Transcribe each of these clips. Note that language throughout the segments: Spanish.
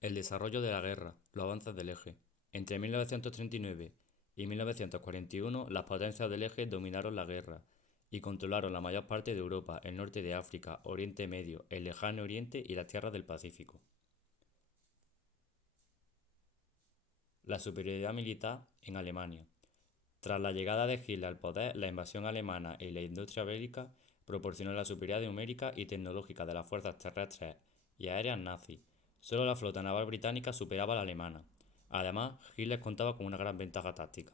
El desarrollo de la guerra, los avances del Eje. Entre 1939 y 1941, las potencias del Eje dominaron la guerra y controlaron la mayor parte de Europa, el norte de África, Oriente Medio, el Lejano Oriente y las tierras del Pacífico. La superioridad militar en Alemania. Tras la llegada de Hitler al poder, la invasión alemana y la industria bélica proporcionó la superioridad numérica y tecnológica de las fuerzas terrestres y aéreas nazis. Solo la flota naval británica superaba a la alemana. Además, Hitler contaba con una gran ventaja táctica: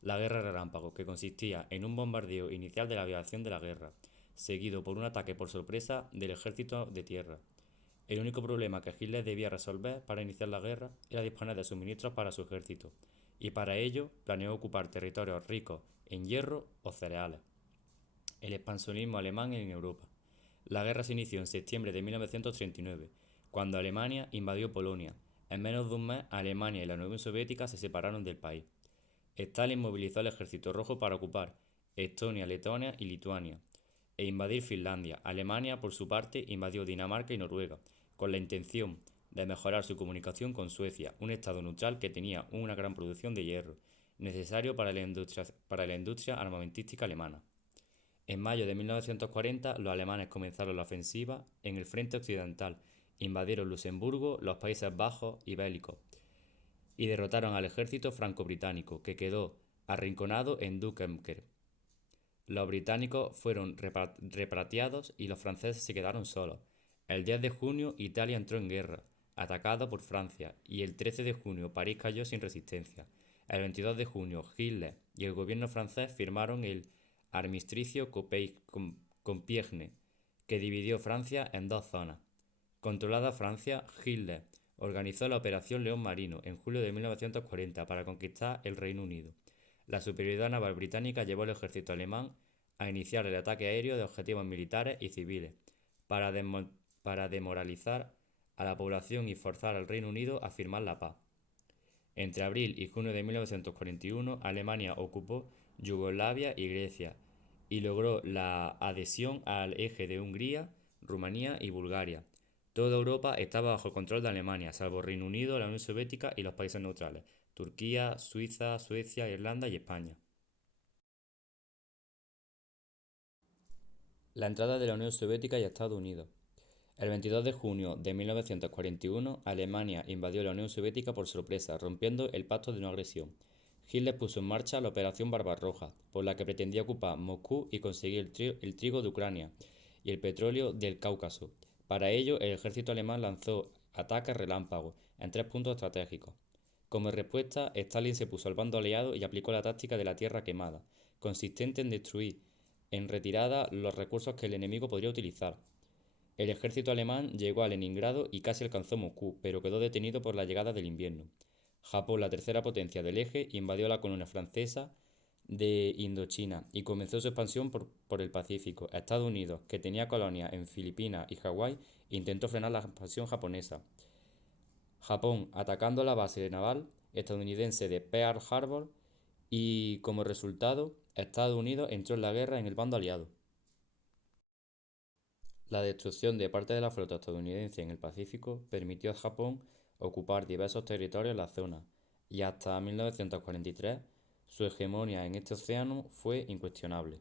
la guerra relámpago, que consistía en un bombardeo inicial de la aviación de la guerra, seguido por un ataque por sorpresa del ejército de tierra. El único problema que Hitler debía resolver para iniciar la guerra era disponer de suministros para su ejército, y para ello planeó ocupar territorios ricos en hierro o cereales. El expansionismo alemán en Europa. La guerra se inició en septiembre de 1939, cuando Alemania invadió Polonia. En menos de un mes, Alemania y la Unión Soviética se separaron del país. Stalin movilizó al Ejército Rojo para ocupar Estonia, Letonia y Lituania e invadir Finlandia. Alemania, por su parte, invadió Dinamarca y Noruega, con la intención de mejorar su comunicación con Suecia, un estado neutral que tenía una gran producción de hierro, necesario para la industria armamentística alemana. En mayo de 1940, los alemanes comenzaron la ofensiva en el frente occidental, invadieron Luxemburgo, los Países Bajos y Bélicos, y derrotaron al ejército franco-británico, que quedó arrinconado en Dunkerque. Los británicos fueron repatriados y los franceses se quedaron solos. El 10 de junio Italia entró en guerra, atacada por Francia, y el 13 de junio París cayó sin resistencia. El 22 de junio Hitler y el gobierno francés firmaron el armisticio Compiègne, que dividió Francia en dos zonas. Controlada Francia, Hitler organizó la Operación León Marino en julio de 1940 para conquistar el Reino Unido. La superioridad naval británica llevó al ejército alemán a iniciar el ataque aéreo de objetivos militares y civiles, para, para demoralizar a la población y forzar al Reino Unido a firmar la paz. Entre abril y junio de 1941, Alemania ocupó Yugoslavia y Grecia y logró la adhesión al eje de Hungría, Rumanía y Bulgaria. Toda Europa estaba bajo el control de Alemania, salvo Reino Unido, la Unión Soviética y los países neutrales: Turquía, Suiza, Suecia, Irlanda y España. La entrada de la Unión Soviética y Estados Unidos. El 22 de junio de 1941, Alemania invadió la Unión Soviética por sorpresa, rompiendo el pacto de no agresión. Hitler puso en marcha la Operación Barbarroja, por la que pretendía ocupar Moscú y conseguir el trigo de Ucrania y el petróleo del Cáucaso. Para ello, el ejército alemán lanzó ataques relámpagos en tres puntos estratégicos. Como respuesta, Stalin se puso al bando aliado y aplicó la táctica de la tierra quemada, consistente en destruir en retirada los recursos que el enemigo podría utilizar. El ejército alemán llegó a Leningrado y casi alcanzó Moscú, pero quedó detenido por la llegada del invierno. Japón, la tercera potencia del eje, invadió la colonia francesa de Indochina y comenzó su expansión por el Pacífico. Estados Unidos, que tenía colonias en Filipinas y Hawái, intentó frenar la expansión japonesa. Japón atacando la base naval estadounidense de Pearl Harbor, y como resultado, Estados Unidos entró en la guerra en el bando aliado. La destrucción de parte de la flota estadounidense en el Pacífico permitió a Japón ocupar diversos territorios en la zona, y hasta 1943 su hegemonía en este océano fue incuestionable.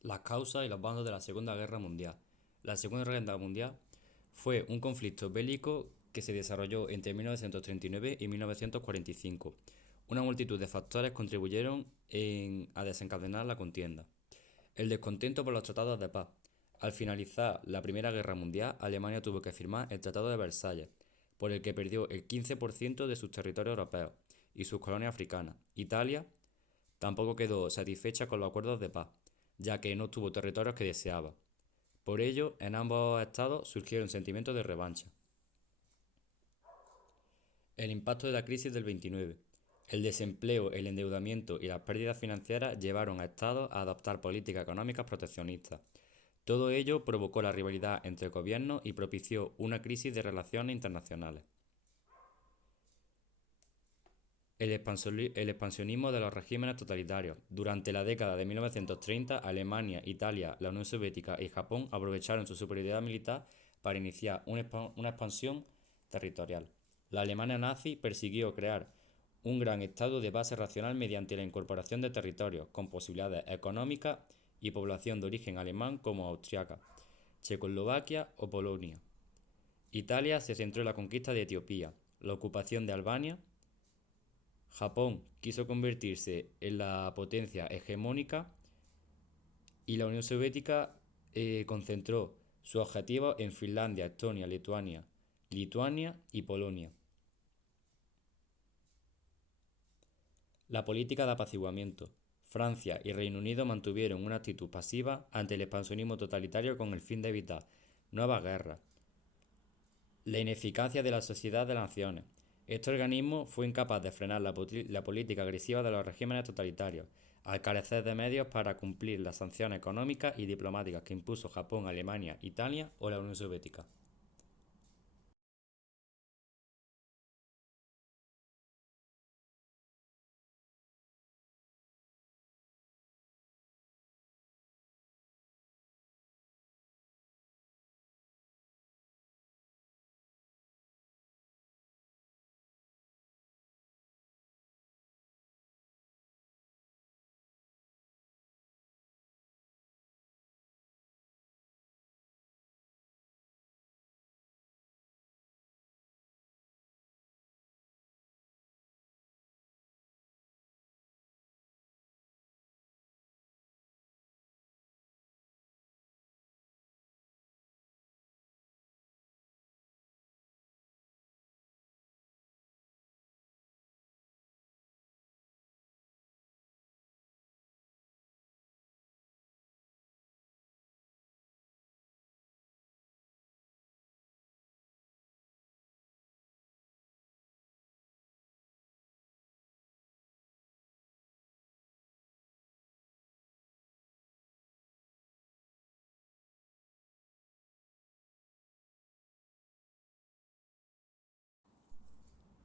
Las causas y los bandos de la Segunda Guerra Mundial. La Segunda Guerra Mundial fue un conflicto bélico que se desarrolló entre 1939 y 1945. Una multitud de factores contribuyeron a desencadenar la contienda. El descontento por los tratados de paz. Al finalizar la Primera Guerra Mundial, Alemania tuvo que firmar el Tratado de Versalles, por el que perdió el 15% de sus territorios europeos y sus colonias africanas. Italia tampoco quedó satisfecha con los acuerdos de paz, ya que no obtuvo territorios que deseaba. Por ello, en ambos estados surgieron sentimientos de revancha. El impacto de la crisis del 29. El desempleo, el endeudamiento y las pérdidas financieras llevaron a estados a adoptar políticas económicas proteccionistas. Todo ello provocó la rivalidad entre gobiernos y propició una crisis de relaciones internacionales. El expansionismo de los regímenes totalitarios. Durante la década de 1930, Alemania, Italia, la Unión Soviética y Japón aprovecharon su superioridad militar para iniciar una expansión territorial. La Alemania nazi persiguió crear un gran estado de base racional mediante la incorporación de territorios con posibilidades económicas y población de origen alemán como austriaca, Checoslovaquia o Polonia. Italia se centró en la conquista de Etiopía, la ocupación de Albania. Japón quiso convertirse en la potencia hegemónica y la Unión Soviética concentró sus objetivos en Finlandia, Estonia, Lituania y Polonia. La política de apaciguamiento. Francia y Reino Unido mantuvieron una actitud pasiva ante el expansionismo totalitario con el fin de evitar nuevas guerras. La ineficacia de la Sociedad de las Naciones. Este organismo fue incapaz de frenar la política agresiva de los regímenes totalitarios, al carecer de medios para cumplir las sanciones económicas y diplomáticas que impuso Japón, Alemania, Italia o la Unión Soviética.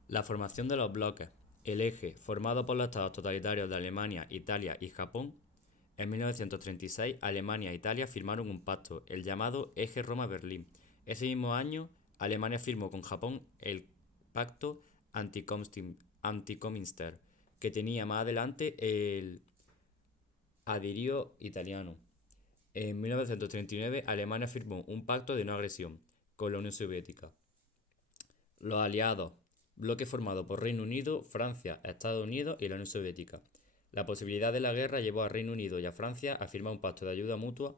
La formación de los bloques. El eje, formado por los estados totalitarios de Alemania, Italia y Japón. En 1936, Alemania e Italia firmaron un pacto, el llamado Eje Roma-Berlín. Ese mismo año, Alemania firmó con Japón el pacto Anticominster, que tenía más adelante el adherido italiano. En 1939, Alemania firmó un pacto de no agresión con la Unión Soviética. Los aliados, bloque formado por Reino Unido, Francia, Estados Unidos y la Unión Soviética. La posibilidad de la guerra llevó a Reino Unido y a Francia a firmar un pacto de ayuda mutua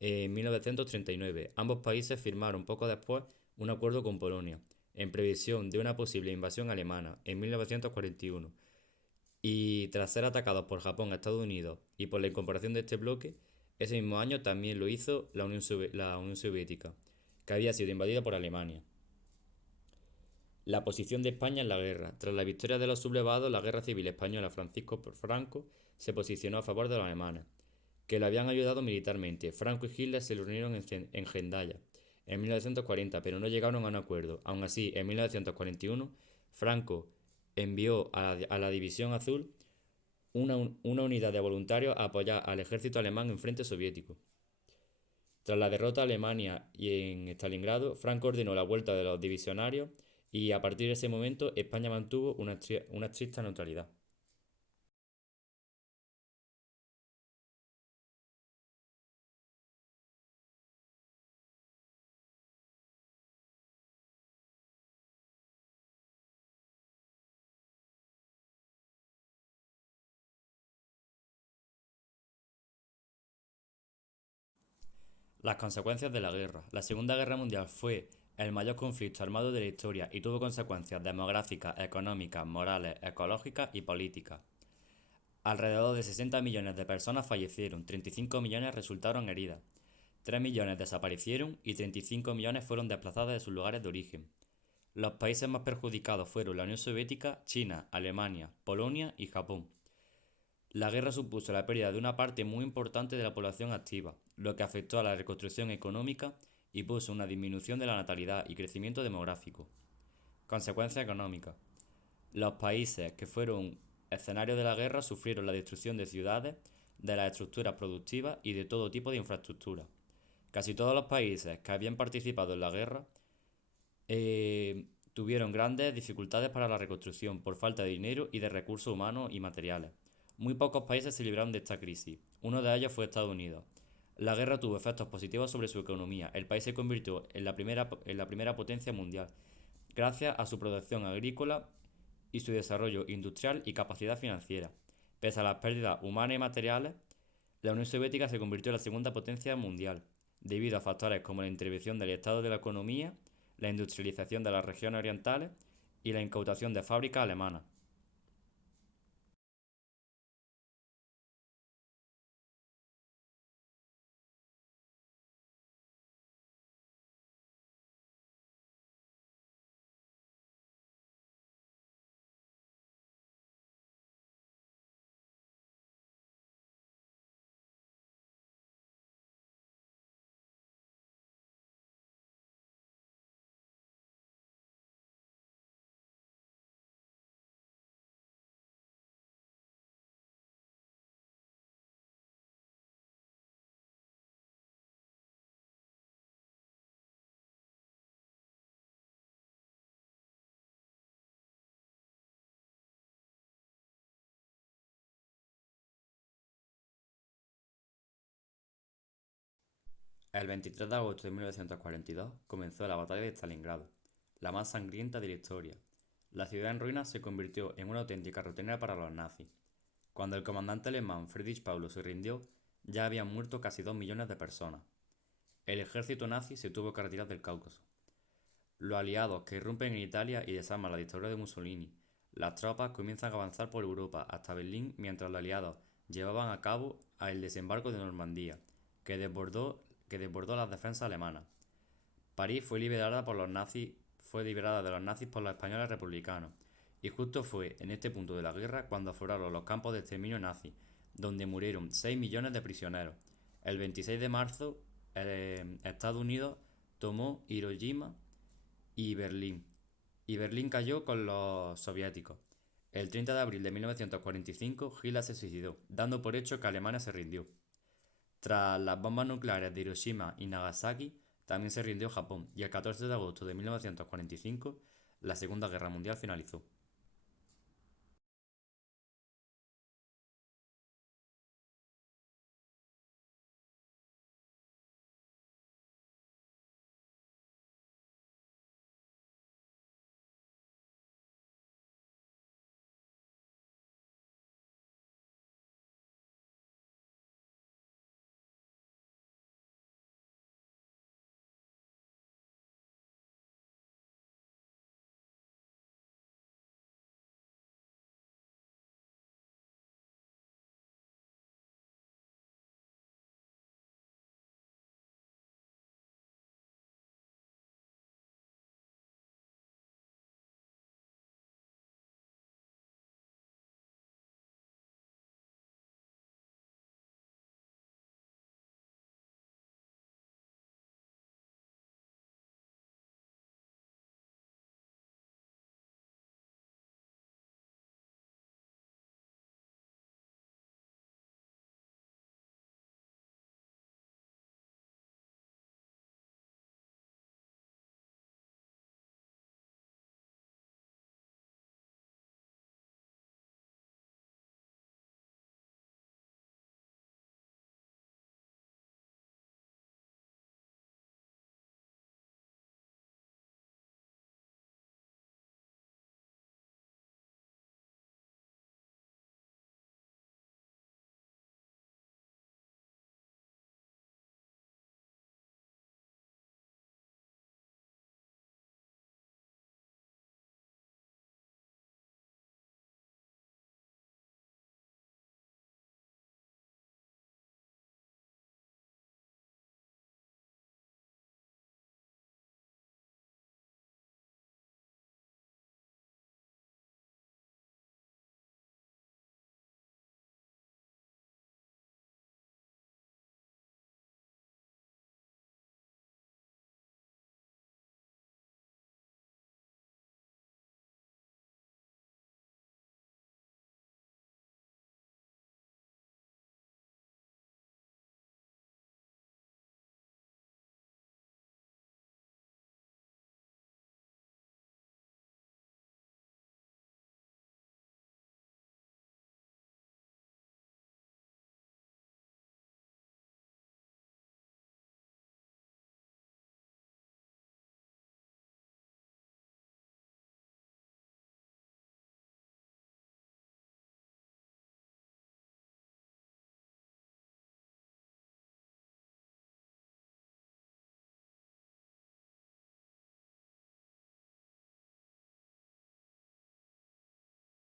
en 1939. Ambos países firmaron poco después un acuerdo con Polonia, en previsión de una posible invasión alemana en 1941. Y tras ser atacados por Japón, Estados Unidos y por la incorporación de este bloque, ese mismo año también lo hizo la Unión Soviética, que había sido invadida por Alemania. La posición de España en la guerra. Tras la victoria de los sublevados, la guerra civil española, Francisco Franco se posicionó a favor de los alemanes, que lo habían ayudado militarmente. Franco y Hitler se reunieron en Hendaya en 1940, pero no llegaron a un acuerdo. Aún así, en 1941, Franco envió a la División Azul una unidad de voluntarios a apoyar al ejército alemán en frente soviético. Tras la derrota de Alemania y en Stalingrado, Franco ordenó la vuelta de los divisionarios y a partir de ese momento España mantuvo una estricta neutralidad. Las consecuencias de la guerra. La Segunda Guerra Mundial fue el mayor conflicto armado de la historia y tuvo consecuencias demográficas, económicas, morales, ecológicas y políticas. Alrededor de 60 millones de personas fallecieron, 35 millones resultaron heridas. 3 millones desaparecieron y 35 millones fueron desplazados de sus lugares de origen. Los países más perjudicados fueron la Unión Soviética, China, Alemania, Polonia y Japón. La guerra supuso la pérdida de una parte muy importante de la población activa, lo que afectó a la reconstrucción económica y puso una disminución de la natalidad y crecimiento demográfico. Consecuencias económicas. Los países que fueron escenarios de la guerra sufrieron la destrucción de ciudades, de las estructuras productivas y de todo tipo de infraestructura. Casi todos los países que habían participado en la guerra tuvieron grandes dificultades para la reconstrucción por falta de dinero y de recursos humanos y materiales. Muy pocos países se libraron de esta crisis. Uno de ellos fue Estados Unidos. La guerra tuvo efectos positivos sobre su economía. El país se convirtió en la primera potencia mundial, gracias a su producción agrícola y su desarrollo industrial y capacidad financiera. Pese a las pérdidas humanas y materiales, la Unión Soviética se convirtió en la segunda potencia mundial, debido a factores como la intervención del Estado de la economía, la industrialización de las regiones orientales y la incautación de fábricas alemanas. El 23 de agosto de 1942 comenzó la batalla de Stalingrado, la más sangrienta de la historia. La ciudad en ruinas se convirtió en una auténtica rutina para los nazis. Cuando el comandante alemán Friedrich Paulo se rindió, ya habían muerto casi 2 millones de personas. El ejército nazi se tuvo que retirar del Cáucaso. Los aliados que irrumpen en Italia y desarman la dictadura de Mussolini. Las tropas comienzan a avanzar por Europa hasta Berlín mientras los aliados llevaban a cabo el desembarco de Normandía, que desbordó las defensas alemanas. París fue liberada de los nazis por los españoles republicanos, y justo fue en este punto de la guerra cuando afloraron los campos de exterminio nazis, donde murieron 6 millones de prisioneros. El 26 de marzo, Estados Unidos tomó Hiroshima y Berlín cayó con los soviéticos. El 30 de abril de 1945, Hitler se suicidó, dando por hecho que Alemania se rindió. Tras las bombas nucleares de Hiroshima y Nagasaki, también se rindió Japón, y el 14 de agosto de 1945, la Segunda Guerra Mundial finalizó.